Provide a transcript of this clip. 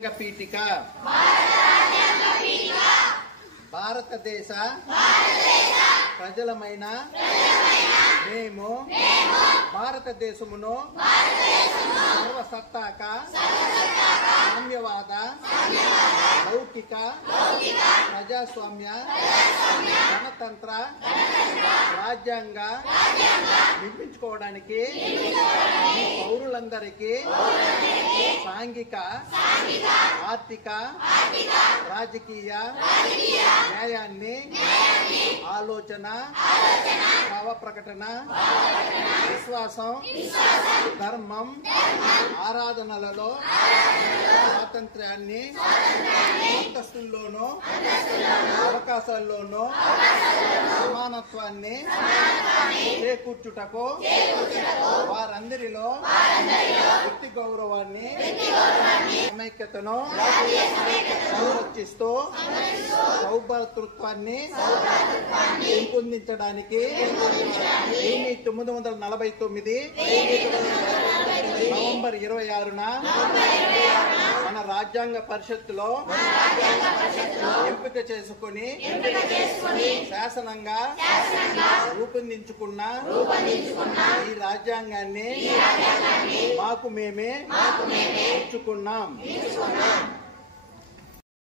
పీఠిక భారతదేశ ప్రజలమైన మేము భారతదేశమును సర్వసత్తాక సామ్యవాద లౌకిక ప్రజాస్వామ్య గణతంత్ర రాజ్యాంగ నిర్మించుకోవడానికి పౌరులందరికీ సాంఘిక ఆర్థిక రాజకీయ న్యాయాన్ని ఆలోచన భావ ప్రకటన విశ్వాసం ధర్మం ఆరాధనలలో స్వాతంత్ర్యాన్ని అంతస్తుల్లోనూ అవకాశాల్లోనూ సమానత్వాన్ని చేకూర్చుటకు వారందరిలో వ్యక్తి గౌరవాన్ని సమైక్యతను సంరక్షిస్తూ సౌభ్రాతృత్వాన్ని పెంపొందించడానికి 1949 నవంబర్ 26న మన రాజ్యాంగ పరిషత్తులో ఎంపిక చేసుకుని శాసనంగా రూపొందించుకున్న ఈ రాజ్యాంగాన్ని మాకు మేమే ఇచ్చుకున్నాం.